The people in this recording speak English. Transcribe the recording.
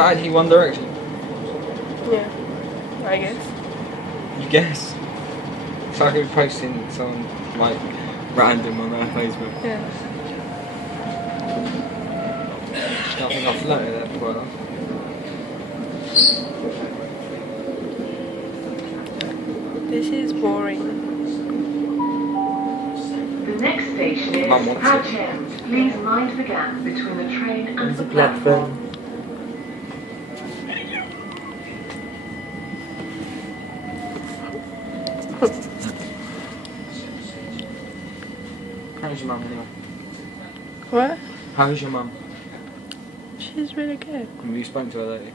that actually One Direction? Yeah, I guess. You guess? It's like we're posting some like random on our Facebook. Yeah. I think I've floated that quite a lot. This is boring. The next station is Mum wants it. Hatcham. Please mind the gap between the train and the platform. How's your mum anyway? What? How is your mum? She's really good. Have you spoken to her lately?